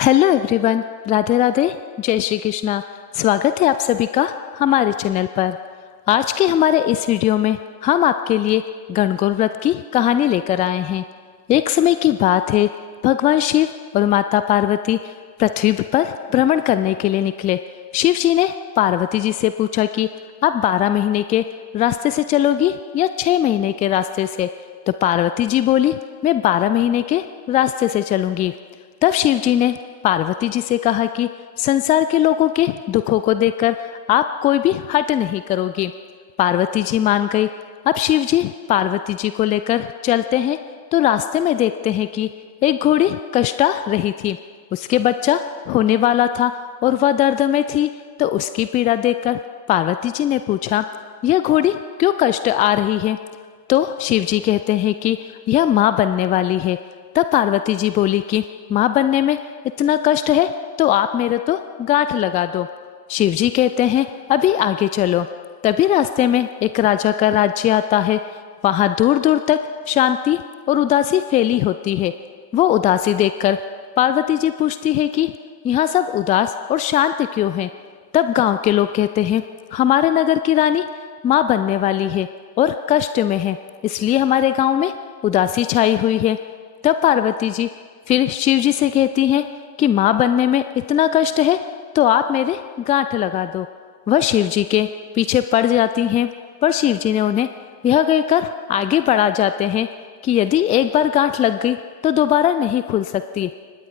Hello everyone, Radhe Radhe, जय श्री कृष्णा। स्वागत है आप सभी का हमारे चैनल पर। आज के हमारे इस वीडियो में हम आपके लिए गणगौर व्रत की कहानी लेकर आए हैं। एक समय की बात है, भगवान शिव और माता पार्वती पृथ्वी पर भ्रमण करने के लिए निकले। शिव जी ने पार्वती जी से पूछा कि आप 12 महीने के रास्ते से चलोगी या 6 महीने के रास्ते से। तो पार्वती जी बोली, मैं 12 महीने के रास्ते से चलूंगी। तब शिव जी ने पार्वती जी से कहा कि संसार के लोगों के दुखों को देखकर आप कोई भी हट नहीं करोगी। पार्वती जी मान गई। अब शिव जी पार्वती जी को लेकर चलते हैं तो रास्ते में देखते हैं कि एक घोड़ी कष्टा रही थी। उसके बच्चा होने वाला था और वह दर्द में थी। तो उसकी पीड़ा देखकर पार्वती जी ने पूछा, यह घोड़ी क्यों कष्ट आ रही है। तो शिव जी कहते हैं कि यह माँ बनने वाली है। तब पार्वती जी बोली कि माँ बनने में इतना कष्ट है तो आप मेरे तो गांठ लगा दो। शिव जी कहते हैं, अभी आगे चलो। तभी रास्ते में एक राजा का राज्य आता है। वहां दूर दूर तक शांति और उदासी फैली होती है। वो उदासी देखकर पार्वती जी पूछती है कि यहाँ सब उदास और शांत क्यों है। तब गांव के लोग कहते हैं, हमारे नगर की रानी माँ बनने वाली है और कष्ट में है, इसलिए हमारे गांव में उदासी छाई हुई है। तब पार्वती जी फिर शिव जी से कहती हैं कि माँ बनने में इतना कष्ट है तो आप मेरे गांठ लगा दो। वह शिव जी के पीछे पड़ जाती हैं, पर शिव जी ने उन्हें यह कहकर आगे बढ़ा जाते हैं कि यदि एक बार गांठ लग गई तो दोबारा नहीं खुल सकती।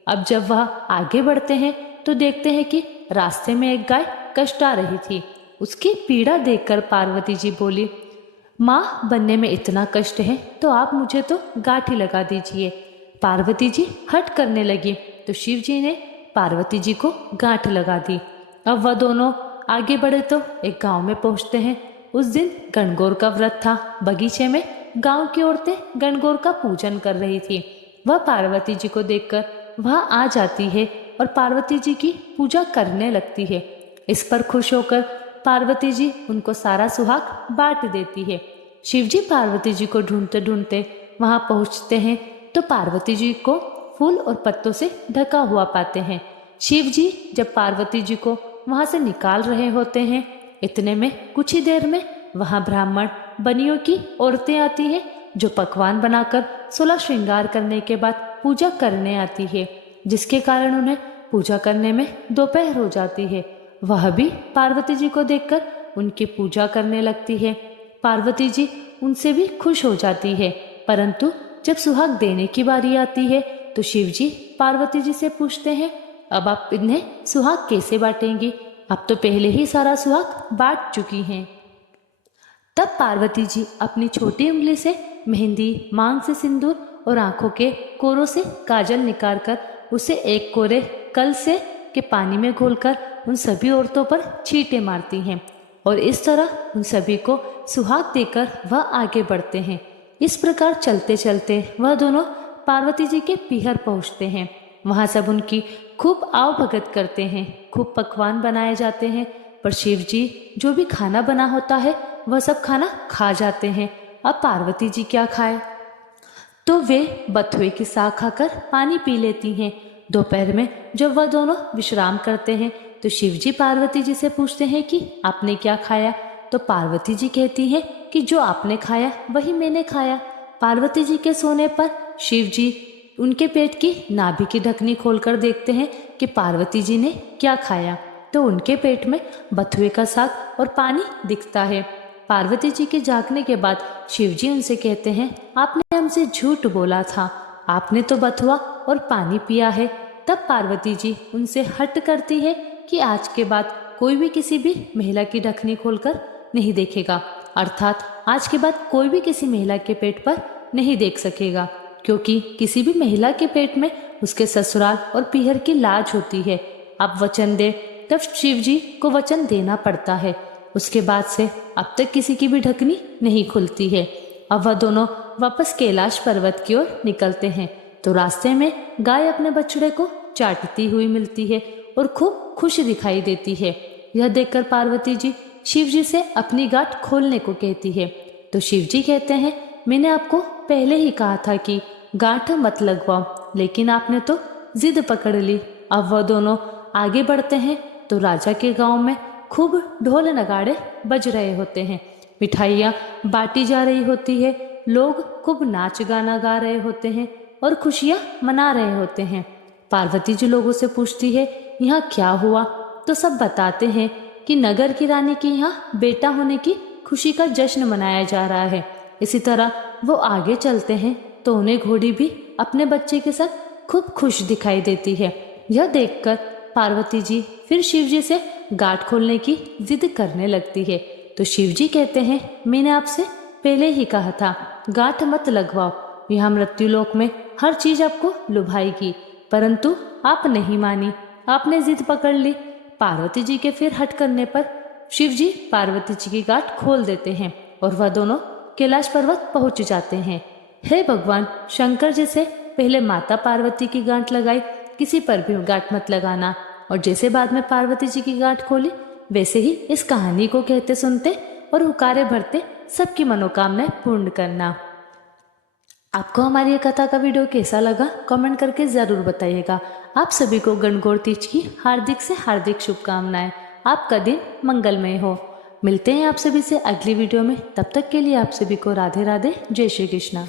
अब जब वह आगे बढ़ते हैं तो देखते हैं कि रास्ते में एक गाय कष्ट आ रही थी। उसकी पीड़ा देखकर पार्वती जी बोली, माँ बनने में इतना कष्ट है तो आप मुझे तो गांठ ही लगा दीजिए। पार्वती जी हट करने लगी तो शिव जी ने पार्वती जी को गांठ लगा दी। अब वह दोनों आगे बढ़े तो एक गांव में पहुंचते हैं। उस दिन गणगौर का व्रत था। बगीचे में गांव की औरतें गणगौर का पूजन कर रही थी। वह पार्वती जी को देखकर वहां आ जाती है और पार्वती जी की पूजा करने लगती है। इस पर खुश होकर पार्वती जी उनको सारा सुहाग बांट देती है। शिव जी पार्वती जी को ढूंढते ढूंढते वहां पहुंचते हैं तो पार्वती जी को फूल और पत्तों से ढका हुआ पाते हैं। शिव जी जब पार्वती जी को वहां से निकाल रहे होते हैं, इतने में कुछ ही देर में वहां ब्राह्मण बनियों की औरतें आती हैं जो पकवान बनाकर 16 श्रृंगार करने के बाद पूजा करने आती है, जिसके कारण उन्हें पूजा करने में दोपहर हो जाती है। वह भी पार्वती जी को देखकर उनकी पूजा करने लगती है। पार्वती जी उनसे भी खुश हो जाती है, परंतु जब सुहाग देने की बारी आती है तो शिव जी पार्वती जी से पूछते हैं, अब आप इन्हें सुहाग कैसे बांटेंगी, अब तो पहले ही सारा सुहाग बांट चुकी हैं। तब पार्वती जी अपनी छोटी उंगली से मेहंदी, मांग से सिंदूर और आंखों के कोरों से काजल निकालकर उसे एक कोरे कल से के पानी में घोलकर उन सभी औरतों पर छींटे मारती हैं और इस तरह उन सभी को सुहाग देकर वह आगे बढ़ते हैं। इस प्रकार चलते चलते वह दोनों पार्वती जी के पीहर पहुंचते हैं। वहां सब उनकी खूब आव भगत करते हैं, खूब पकवान बनाए जाते हैं, पर शिव जी जो भी खाना बना होता है वह सब खाना खा जाते हैं। अब पार्वती जी क्या खाए, तो वे बथुए की साग खाकर पानी पी लेती हैं। दोपहर में जब वह दोनों विश्राम करते हैं तो शिव जी पार्वती जी से पूछते हैं कि आपने क्या खाया। तो पार्वती जी कहती हैं कि जो आपने खाया वही मैंने खाया। पार्वती जी के सोने पर शिव जी उनके पेट की नाभि की ढकनी खोलकर देखते हैं कि पार्वती जी ने क्या खाया। तो उनके पेट में बथुए का साग और पानी दिखता है। पार्वती जी के जागने के बाद शिव जी उनसे कहते हैं, आपने हमसे झूठ बोला था, आपने तो बथुआ और पानी पिया है। तब पार्वती जी उनसे हट करती है कि आज के बाद कोई भी किसी भी महिला की ढकनी खोलकर नहीं देखेगा, अर्थात आज के बाद कोई भी किसी महिला के पेट पर नहीं देख सकेगा, क्योंकि किसी भी महिला के पेट में उसके ससुराल और पीहर की लाज होती है। अब वचन दे, तब शिव जी को वचन देना पड़ता है। उसके बाद से अब तक किसी की भी ढकनी नहीं खुलती है। अब वह दोनों वापस कैलाश पर्वत की ओर निकलते हैं तो रास्ते में गाय अपने बछड़े को चाटती हुई मिलती है और खूब खुश दिखाई देती है। यह देखकर पार्वती जी शिव जी से अपनी गांठ खोलने को कहती है। तो शिव जी कहते हैं, मैंने आपको पहले ही कहा था कि गांठ मत लगवाओ, लेकिन आपने तो जिद पकड़ ली। अब वह दोनों आगे बढ़ते हैं तो राजा के गांव में खूब ढोल नगाड़े बज रहे होते हैं, मिठाइयाँ बांटी जा रही होती है, लोग खूब नाच गाना गा रहे होते हैं और खुशियाँ मना रहे होते हैं। पार्वती जी लोगों से पूछती है यहाँ क्या हुआ, तो सब बताते हैं कि नगर की रानी के यहाँ बेटा होने की खुशी का जश्न मनाया जा रहा है। इसी तरह वो आगे चलते हैं तो उन्हें घोड़ी भी अपने बच्चे के साथ खूब खुश दिखाई देती है। यह देखकर पार्वती जी फिर शिव जी से गांठ खोलने की जिद करने लगती है, तो शिव जी कहते हैं मैंने आपसे पहले ही कहा था गांठ मत लगवाओ, यहाँ मृत्युलोक में हर चीज आपको लुभाएगी, परंतु आप नहीं मानी, आपने जिद पकड़ ली। पार्वती जी के फिर हट करने पर शिव जी पार्वती जी की गांठ खोल देते हैं और वह दोनों कैलाश पर्वत पहुंच जाते हैं। हे भगवान, शंकर जी से पहले माता पार्वती की गांठ लगाई, किसी पर भी गांठ मत लगाना, और जैसे बाद में पार्वती जी की गांठ खोली वैसे ही इस कहानी को कहते सुनते और हुकारे भरते सबकी मनोकामनाएं पूर्ण करना। आपको हमारी ये कथा का वीडियो कैसा लगा कमेंट करके ज़रूर बताइएगा। आप सभी को गणगौर तीज की हार्दिक से हार्दिक शुभकामनाएं। आपका दिन मंगलमय हो। मिलते हैं आप सभी से अगली वीडियो में, तब तक के लिए आप सभी को राधे राधे, जय श्री कृष्णा।